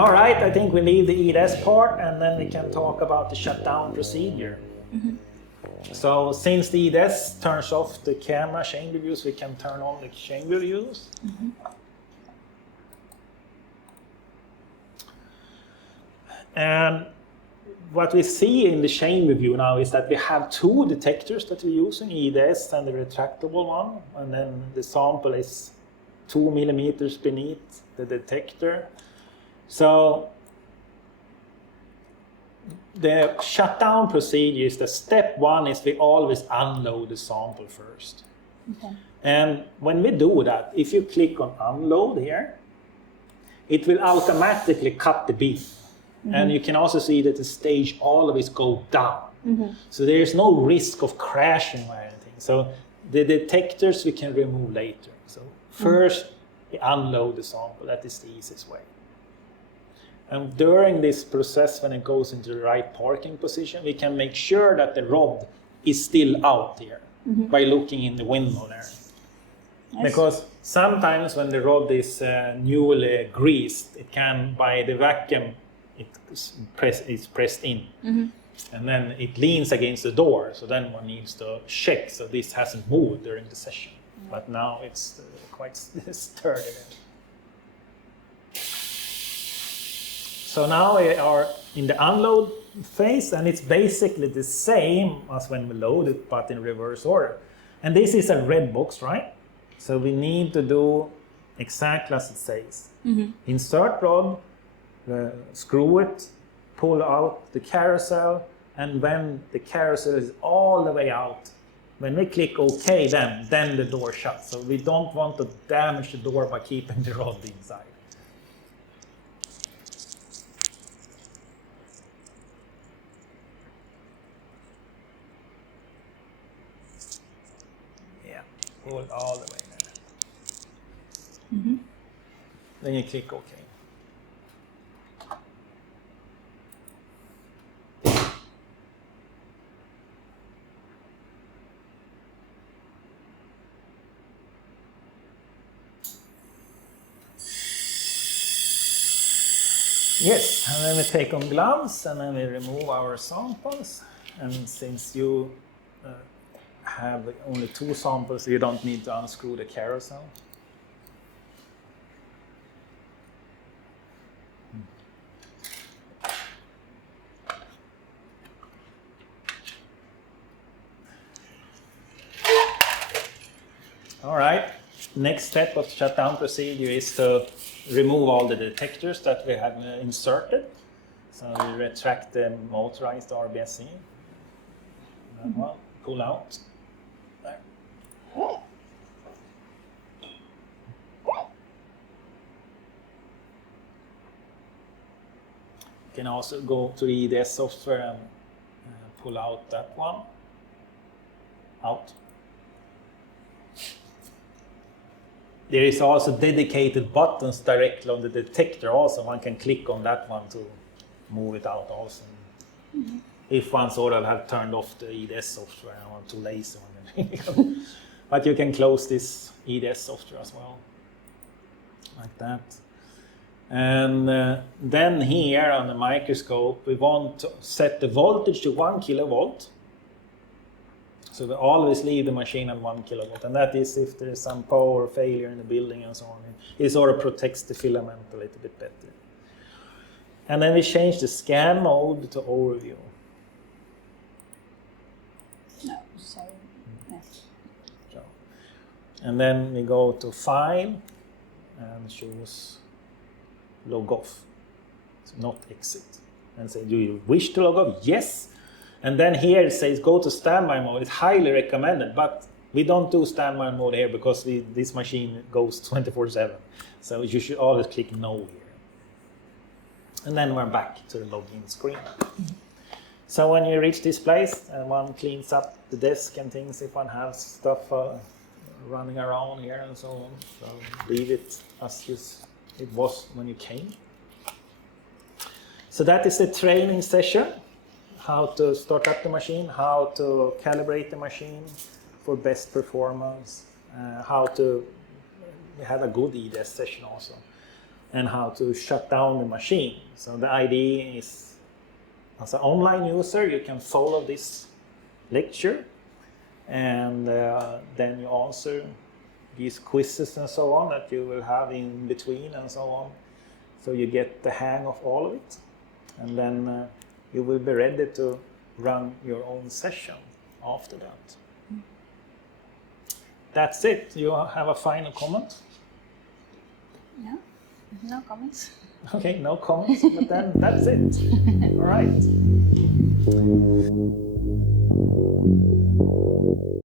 All right, I think we leave the EDS part and then we can talk about the shutdown procedure. So since the EDS turns off the camera chamber views, we can turn on the chamber views. And what we see in the chamber view now is that we have two detectors that we're using, EDS and the retractable one, and then the sample is 2 millimeters beneath the detector. So the shutdown procedure is that step one is we always unload the sample first. Okay. And when we do that, if you click on unload here, it will automatically cut the beam. And you can also see that the stage always goes down. So there's no risk of crashing or anything. So the detectors we can remove later. So first we unload the sample, that is the easiest way. And during this process, when it goes into the right parking position, we can make sure that the rod is still out here by looking in the window there. Yes. Because sometimes when the rod is newly greased, it can, by the vacuum, it's pressed in. And then it leans against the door, so then one needs to check so this hasn't moved during the session. But now it's quite sturdy. So now we are in the unload phase, and it's basically the same as when we load it, but in reverse order. And this is a red box, right? So we need to do exactly as it says. Insert rod, screw it, pull out the carousel, and when the carousel is all the way out, when we click OK, then the door shuts. So we don't want to damage the door by keeping the rod inside. Yeah, pull it all the way there. Then you click OK. Yes, and then we take on gloves and then we remove our samples. And since you have only 2 samples, you don't need to unscrew the carousel. All right, next step of the shutdown procedure is to remove all the detectors that we have inserted. So we retract the motorized RBSE. That one, pull out. There. You can also go to the EDS software and pull out that one. Out. There is also dedicated buttons directly on the detector also. One can click on that one to move it out also. If one sort of have turned off the EDS software and want to lazy one. But you can close this EDS software as well. Like that. And then here on the microscope, we want to set the voltage to 1 kilovolt. So we always leave the machine at 1 kilovolt, and that is if there is some power failure in the building and so on. It sort of protects the filament a little bit better. And then we change the scan mode to overview. No, sorry. No. So, and then we go to File and choose Log Off, so not Exit. And say, do you wish to log off? Yes. And then here it says go to standby mode. It's highly recommended, but we don't do standby mode here because this machine goes 24/7. So you should always click no here. And then we're back to the login screen. So when you reach this place, one cleans up the desk and things if one has stuff running around here and so on. So leave it as it was when you came. So that is the training session. How to start up the machine, how to calibrate the machine for best performance, how to have a good EDS session also. and how to shut down the machine. So the idea is, as an online user, you can follow this lecture, and then you answer these quizzes and so on that you will have in between and so on. So you get the hang of all of it, and then you will be ready to run your own session after that. That's it. You have a final comment? No, no comments. Okay, no comments, but then that's it. All right.